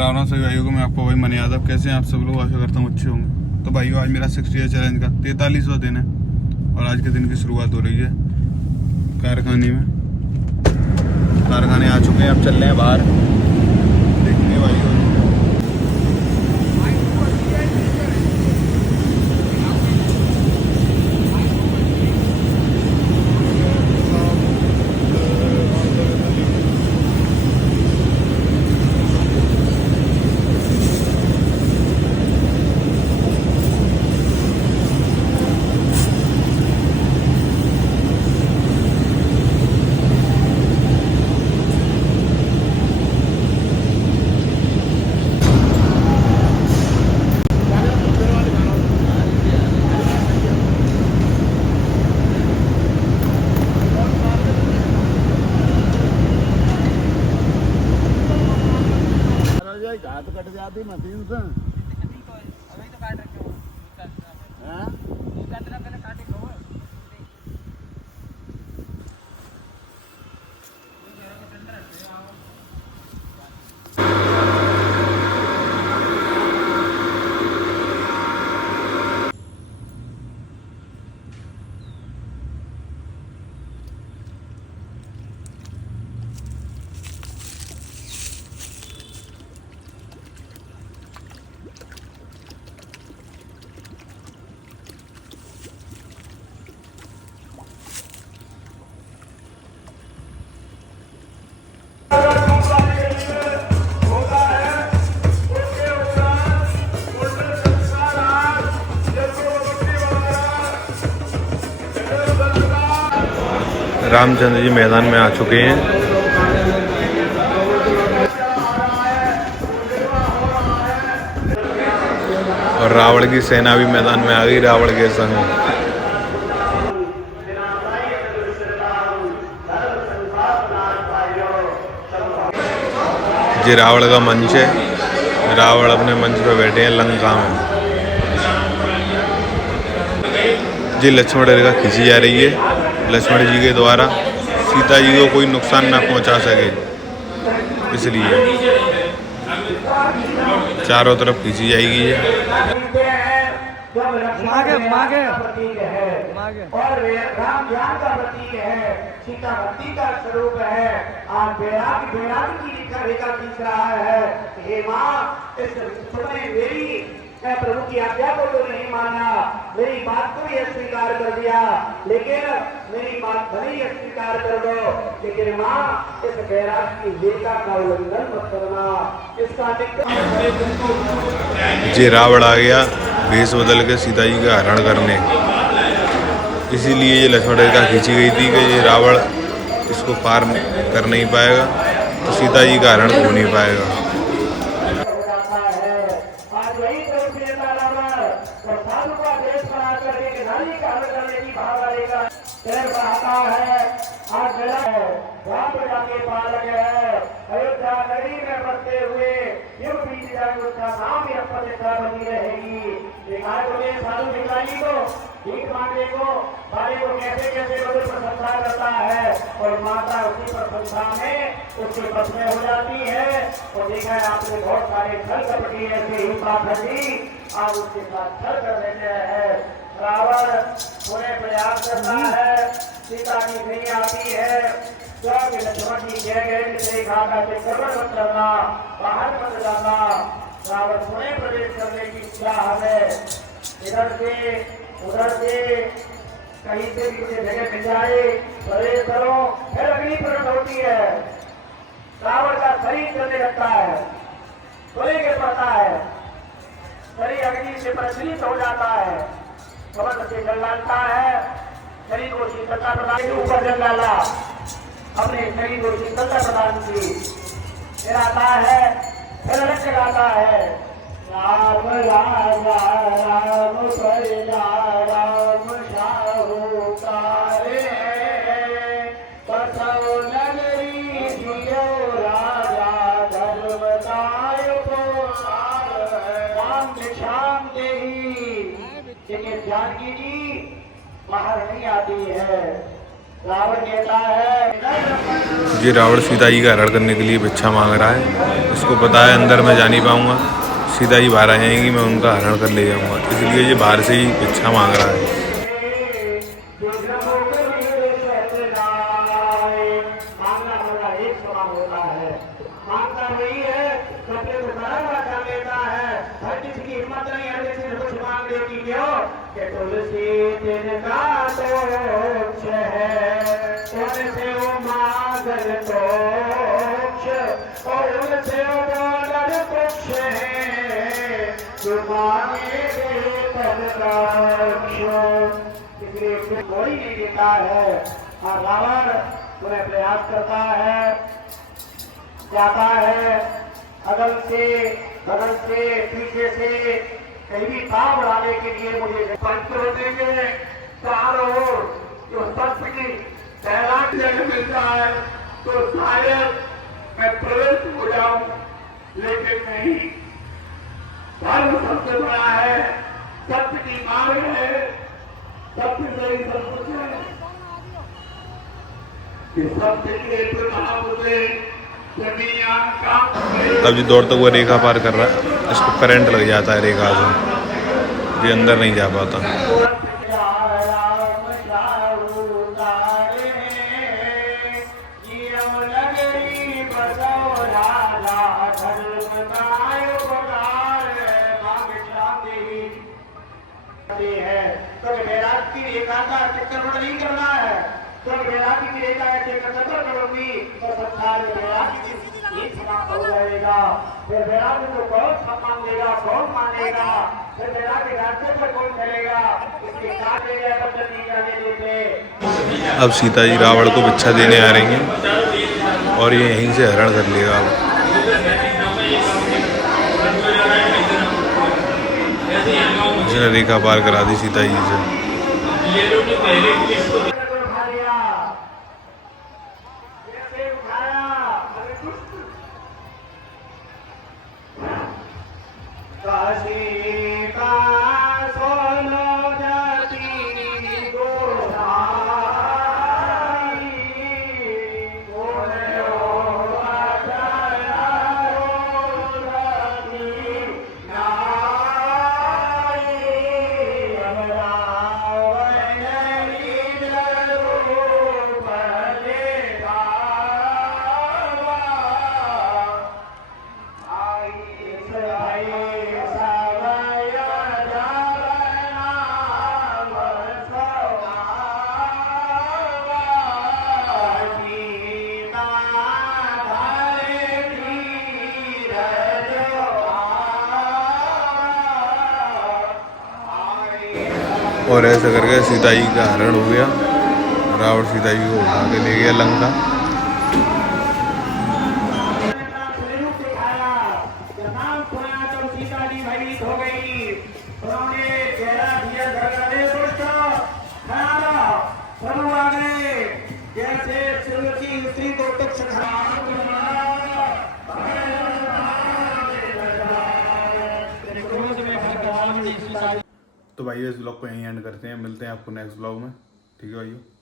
राम राम सभी भाइयों को, मैं आपको भाई मनी यादव। कैसे हैं आप सब लोग? आशा करता हूँ अच्छे होंगे। तो भाइयों, आज मेरा 60 चैलेंज का 43वां दिन है और आज के दिन की शुरुआत हो रही है कारखाने में। कारखाने आ चुके हैं, अब चल रहे हैं बाहर, देखेंगे भाइयों। घाट कट जाती मशीन से। अभी तो काट रखे हो। हाँ? पहले काटे खबर। रामचंद्र जी मैदान में आ चुके हैं। और रावण की सेना भी मैदान में आ गई, रावण के संग। जी रावण का मंच है, रावण अपने मंच पे बैठे हैं लंका में। जी लक्ष्मण रेखा खींची जा रही है लक्ष्मण जी के द्वारा, सीता जी को कोई नुकसान ना पहुंचा सके, इसलिए चारों तरफ खींची जाएगी ये। और वे राम ज्ञान का प्रतीक है, सीता भक्ति का स्वरूप है। आज बैराग की रेखा खींच रहा है। हे माँ, इस तुमने मेरी प्रभु की आज्ञा को तो नहीं माना, मेरी बात को भी अस्वीकार कर दिया, लेकिन मेरी बात भले ही अस्वीकार कर दो, लेकिन माँ इस बैराग की रेखा का उल्लंघन मत करना। इसका जी रावण आ गया भेष बदल के सीता जी का हरण करने, इसीलिए ये लक्ष्मण रेखा खींची गई थी कि ये रावण इसको पार कर नहीं पाएगा, तो सीता जी का हरण हो नहीं पाएगा। राम प्रजा के पालक है, अयोध्या नगरी में बढ़ते हुए युग बीत जाए, उसका नाम ही प्रतिष्ठा बनी रहेगी। देखा बोले साधु भिखारी को, भीख मांगे को, सारे को कैसे कैसे बदल प्रशंसा करता है, और माता उसी प्रशंसा में उसके बस में हो जाती है। और देखा है आपने बहुत सारे छल कपटी ऐसे ही पाखंडी आप उसके साथ छल कर देते हैं। रावण पूरे प्रयास करता है, सीता की नहीं आती है, लक्ष्मण जी कह गए चक्कर मत करना, बाहर मत जाना। रावण पुणे प्रवेश करने की चाह है, इधर से उधर से कहीं से भी मुझे जगह मिल जाए प्रवेश करो। फिर अग्नि प्रकट होती है, रावण का शरीर चलने लगता है, सोने गिर पड़ता है, शरीर अग्नि से प्रज्वलित हो जाता है, कमर से जल डालता है, शरीर को शीतलता प्रदान के ऊपर जल डाला, अपने शरीर को शीतलता प्रदान की, फिर आता है, फिर अलग जगाता है। राम राजा राम प्रजा राम साहूकारे, बसो नगरी जियो राजा धर्मदायको, राम शाम देही। लेकिन जानकी जी बाहर नहीं आती है। रावण कहता है जी रावण सीता जी का हरण करने के लिए भिक्षा मांग रहा है। इसको को पता है अंदर मैं जा नहीं पाऊँगा, सीता जी बाहर आ जाएंगी, मैं उनका हरण कर ले जाऊँगा, इसलिए ये बाहर से ही भिक्षा मांग रहा है। कोई नहीं देता है और रावण उन्हें प्रयास करता है, जाता है अगल से बगल से पीछे से कहीं भी पाव बढ़ाने के लिए मुझे पंच होते के चारों ओर जो सत्य की पहला जगह मिलता है तो शायद मैं प्रवेश हो जाऊं, लेकिन नहीं, धर्म सबसे बड़ा है, सत्य की मांग है, सत्य से ही सब कुछ है कि सत्य के प्रभाव से दुनिया का। अब जो दौड़ता हुआ रेखा पार कर रहा है, इसको करंट लग जाता है रेखा से, ये अंदर नहीं जा पाता। तो मेराज की रेखा का चक्कर नहीं करना है, तो मेराज की रेखा का चक्कर करूंगी तो संसार में मेराज की समाप्त हो जाएगा। फिर मेराज को कौन सम्मान देगा, कौन मानेगा, फिर मेराज के राज्य पर कौन चलेगा, इसके साथ बच्चन नहीं जाने देते। अब सीता जी रावण को भिक्षा देने आ रही हैं और ये यहीं से हरण कर लेगा। अब इसने रेखा पार करा दी सीता जी से। और ऐसा करके सीता जी का हरण हो गया। रावण सीता जी को उठा के ले गया लंका। तो भाई इस ब्लॉग को यहीं एंड करते हैं, मिलते हैं आपको नेक्स्ट ब्लॉग में, ठीक है भाइयों।